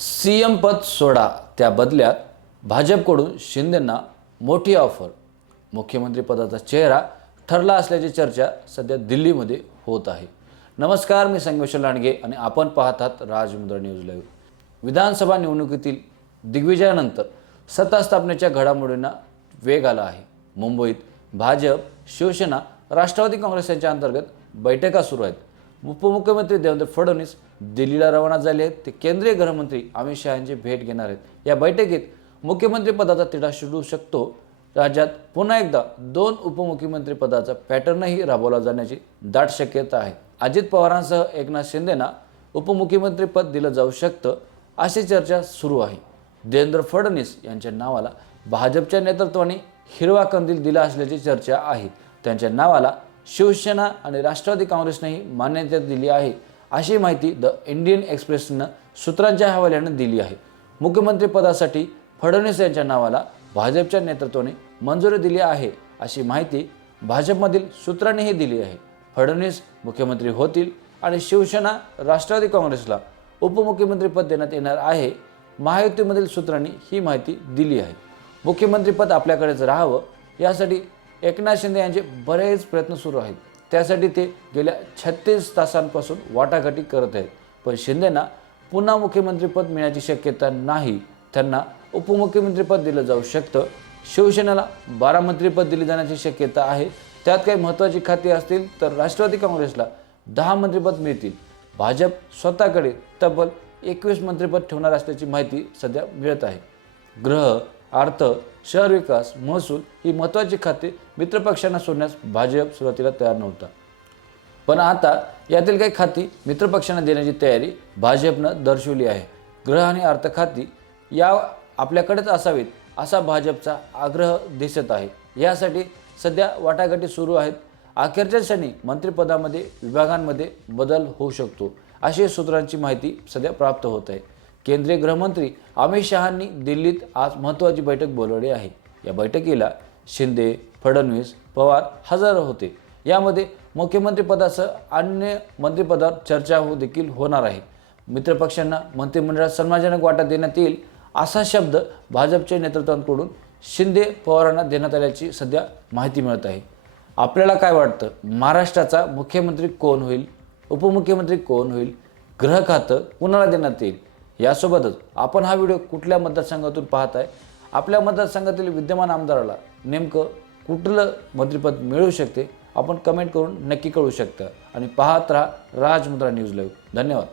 C M पद सोडा त्या बदल्यात भाजपकडून शिंदेंना मोठी ऑफर मुख्यमंत्रीपदाचा चेहरा ठरला असल्याची चर्चा सध्या दिल्लीमध्ये होत आहे. नमस्कार मी संगमेश्वर लांडगे आणि आपण पाहत आहात राजमुद्रा न्यूज लाईव्ह. विधानसभा निवडणुकीतील दिग्विजयानंतर सत्ता स्थापनेच्या घडामोडींना वेग आला आहे. मुंबईत भाजप शिवसेना राष्ट्रवादी काँग्रेस यांच्या अंतर्गत बैठका सुरू आहेत. उपमुख्यमंत्री देवेंद्र फडणवीस दिल्लीला रवाना झाले आहेत. ते केंद्रीय गृहमंत्री अमित शहा यांची भेट घेणार आहेत. या बैठकीत मुख्यमंत्रीपदाचा तिढा शिडू शकतो. राज्यात पुन्हा एकदा दोन उपमुख्यमंत्रीपदाचा पॅटर्नही राबवला जाण्याची दाट शक्यता आहे. अजित पवारांसह एकनाथ शिंदेना उपमुख्यमंत्रीपद दिलं जाऊ शकतं अशी चर्चा सुरू आहे. देवेंद्र फडणवीस यांच्या नावाला भाजपच्या नेतृत्वाने हिरवा कंदील दिला असल्याची चर्चा आहे. त्यांच्या नावाला शिवसेना आणि राष्ट्रवादी काँग्रेसनेही मान्यता दिली आहे. अशी माहिती द इंडियन एक्सप्रेसनं सूत्रांच्या हवाल्यानं दिली आहे. मुख्यमंत्रीपदासाठी फडणवीस यांच्या नावाला भाजपच्या नेतृत्वाने मंजुरी दिली आहे अशी माहिती भाजपमधील सूत्रांनीही दिली आहे. फडणवीस मुख्यमंत्री होतील आणि शिवसेना राष्ट्रवादी काँग्रेसला उपमुख्यमंत्रीपद देण्यात येणार आहे महायुतीमधील सूत्रांनी ही माहिती दिली आहे. मुख्यमंत्रीपद आपल्याकडेच राहावं यासाठी एकनाथ शिंदे यांचे बरेच प्रयत्न सुरू आहेत. त्यासाठी ते गेल्या छत्तीस तासांपासून वाटाघाटी करत आहेत. पण शिंदेना पुन्हा मुख्यमंत्रीपद मिळण्याची शक्यता नाही. त्यांना उपमुख्यमंत्रीपद दिलं जाऊ शकतं. शिवसेनेला बारा मंत्रीपद दिली जाण्याची शक्यता आहे. त्यात काही महत्त्वाची खाती असतील तर राष्ट्रवादी काँग्रेसला दहा मंत्रीपद मिळतील. भाजप स्वतःकडे तब्बल एकवीस मंत्रीपद ठेवणार असल्याची माहिती सध्या मिळत आहे. ग्रह अर्थ शहर विकास महसूल ही महत्त्वाची खाते मित्रपक्षांना सोडण्यास भाजप सुरुवातीला तयार नव्हता. पण आता यातील काही खाती मित्रपक्षांना देण्याची तयारी भाजपनं दर्शवली आहे. ग्रह आणि अर्थ खाती या आपल्याकडेच असावीत असा भाजपचा आग्रह दिसत आहे. यासाठी सध्या वाटाघाटी सुरू आहेत. अखेरच्या क्षणी मंत्रिपदामध्ये विभागांमध्ये बदल होऊ शकतो अशी सूत्रांची माहिती सध्या प्राप्त होत आहे. केंद्रीय गृहमंत्री अमित शहांनी दिल्लीत आज महत्त्वाची बैठक बोलवली आहे. या बैठकीला शिंदे फडणवीस पवार हजर होते. यामध्ये मुख्यमंत्रीपदासह अन्य मंत्रिपदावर चर्चा हो देखील होणार आहे. मित्रपक्षांना मंत्रिमंडळात सन्मानजनक वाटा देण्यात येईल असा शब्द भाजपच्या नेतृत्वांकडून शिंदे पवारांना देण्यात आल्याची सध्या माहिती मिळत आहे. आपल्याला काय वाटतं? महाराष्ट्राचा मुख्यमंत्री कोण होईल? उपमुख्यमंत्री कोण होईल? गृह खातं कुणाला देण्यात येईल? यासोबतच आपण हा व्हिडिओ कुठल्या मतदारसंघातून पाहत आहे आपल्या मतदारसंघातील विद्यमान आमदाराला नेमकं कुठलं मंत्रिपद मिळू शकते? आपण कमेंट करून नक्की कळू शकतं. आणि पाहत राहा राजमुद्रा न्यूज लाईव्ह. धन्यवाद.